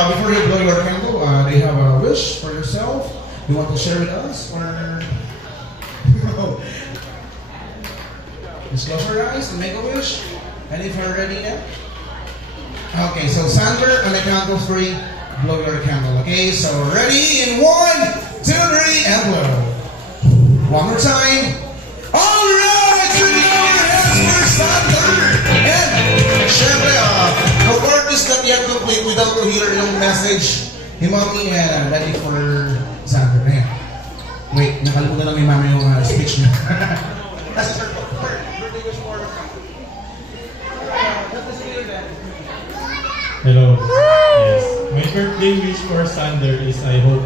Before you blow your candle, do you have a wish for yourself? You want to share with us? Or just close your eyes and make a wish. And if you're ready now. Okay, so Sander, on the count of 3, blow your candle. Okay, so ready in 1, 2, 3, and blow. One more time. Alright, so you know your hands for Sander. And syempre, the word is not yet complete without to hear yung message ni Mommy and ready for Sander. Ayan. Wait, nakalimutan lang ni Mami yung speech niya. That's the birthday wish for Hello. Yes. My birthday wish for Sander is I hope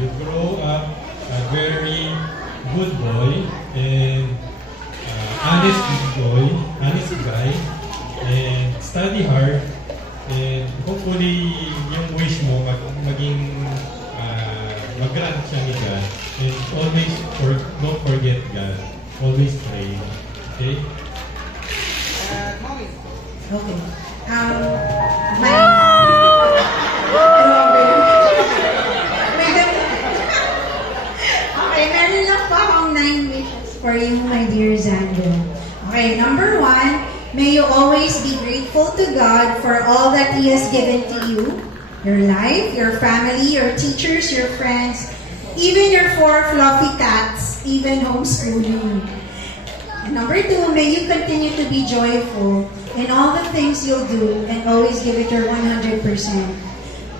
you grow up a very good boy and honest boy, honest guy, and study hard, and hopefully yung wish mo maging mag-grant siya ni God, and always don't forget God, always pray. Okay? Mommy. Okay. Okay, meron lang po akong 9 wishes for you, my dear Xander. Okay, number 1, may you always be grateful to God for all that He has given to you. Your life, your family, your teachers, your friends, even your 4 fluffy cats, even homeschooling. And number 2, may you continue to be joyful in all the things you'll do and always give it your 100%.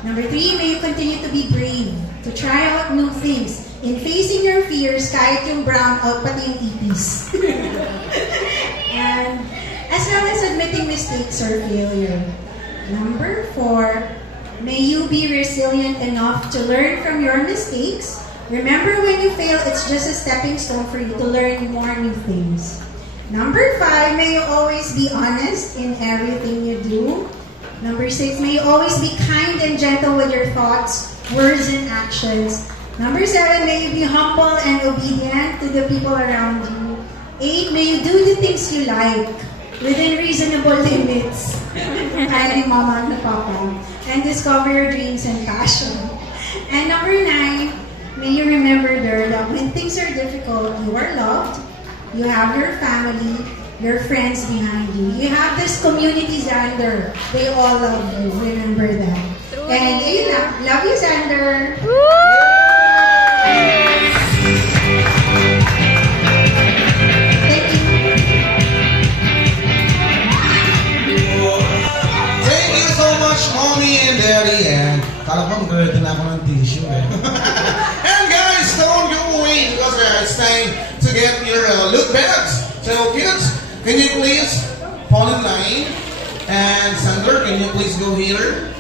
Number 3, may you continue to be brave, to try out new things, in facing your fears, kahit yung brown out, pati yung ipis. And as well as admitting mistakes or failure. Number 4, may you be resilient enough to learn from your mistakes. Remember, when you fail, it's just a stepping stone for you to learn more new things. Number 5, may you always be honest in everything you do. Number 6, may you always be kind and gentle with your thoughts, words, and actions. Number 7, may you be humble and obedient to the people around you. 8, may you do the things you like within reasonable limits. Kaya ni Mama and Papa. And discover your dreams and passion. And number 9, may you remember there that when things are difficult, you are loved. You have your family, your friends behind you. You have this community, Xander. They all love you. Remember that. And yun lang. Love you, Xander. Thank you. Thank you so much, Mommy and Daddy. And kala ko magkakaroon na ako ng tissue eh. And guys, don't go away because it's time to get your loot bags. So kids, can you please fall in line? And Sander, can you please go here?